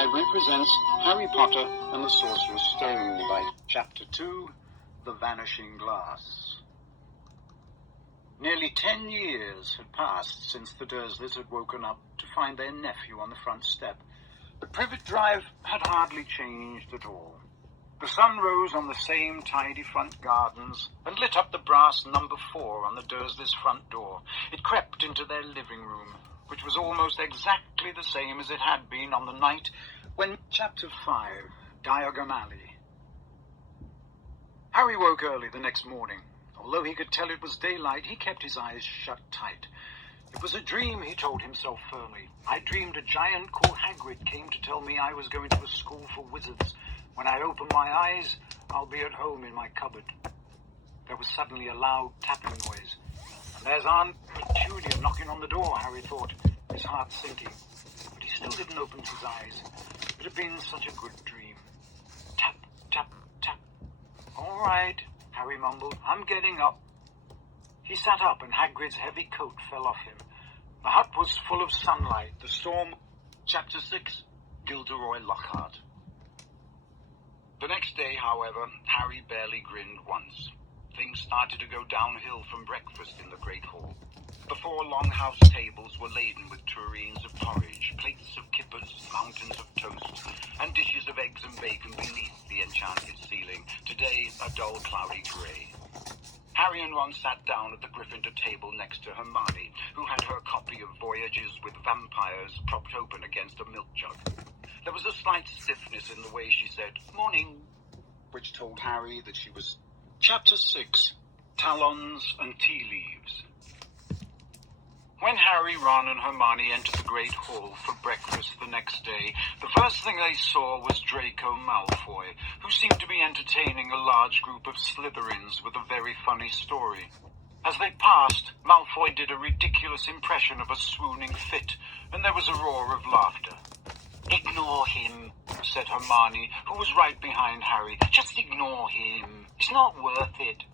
Library presents Harry Potter and the Sorcerer's Stone by Chapter 2, The Vanishing Glass. Nearly 10 years had passed since the Dursleys had woken up to find their nephew on the front step. The privet drive had hardly changed at all. The sun rose on the same tidy front gardens and lit up the brass number 4 on the Dursleys' front door. It crept into their living room, which was almost exactly the same as it had been on the night when Chapter 5, Diagon Alley. Harry woke early the next morning. Although he could tell it was daylight, he kept his eyes shut tight. It was a dream, he told himself firmly. I dreamed a giant called Hagrid came to tell me I was going to a school for wizards. When I open my eyes, I'll be at home in my cupboard. There was suddenly a loud tapping noise. And there's Aunt Petunia knocking on the door, Harry thought, his heart sinking. But he still didn't open his eyes. It had been such a good dream. Tap, tap, tap. All right, Harry mumbled. I'm getting up. He sat up and Hagrid's heavy coat fell off him. The hut was full of sunlight. The storm... Chapter 6, Gilderoy Lockhart. The next day, however, Harry barely grinned once. Things started to go downhill from breakfast in the Great Hall. The 4 long house tables were laden with tureens of porridge, plates of kippers, mountains of toast, and dishes of eggs and bacon beneath the enchanted ceiling, today a dull cloudy grey. Harry and Ron sat down at the Gryffindor table next to Hermione, who had her copy of Voyages with Vampires propped open against a milk jug. There was a slight stiffness in the way she said, "Morning," which told Harry that she was... Chapter 6, Talons and Tea Leaves. When Harry, Ron and Hermione entered the Great Hall for breakfast the next day, the first thing they saw was Draco Malfoy, who seemed to be entertaining a large group of Slytherins with a very funny story. As they passed, Malfoy did a ridiculous impression of a swooning fit, and there was a roar of laughter. "Ignore him," said Hermione, who was right behind Harry. "Just ignore him. It's not worth it."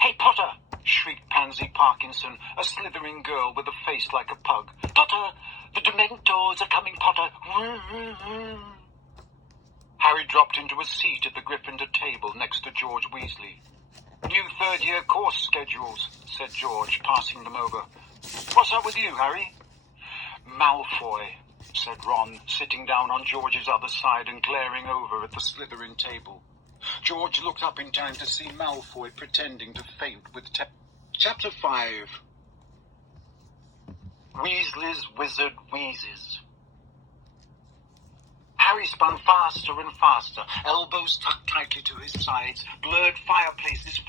"Hey, Potter!" shrieked Pansy Parkinson, a Slytherin girl with a face like a pug. "Potter! The Dementors are coming, Potter!" Harry dropped into a seat at the Gryffindor table next to George Weasley. "New third-year course schedules," said George, passing them over. "What's up with you, Harry?" "Malfoy," said Ron, sitting down on George's other side and glaring over at the Slytherin table. George looked up in time to see Malfoy pretending to faint with Chapter 5, Weasley's Wizard Wheezes. Harry spun faster and faster, elbows tucked tightly to his sides, blurred fireplaces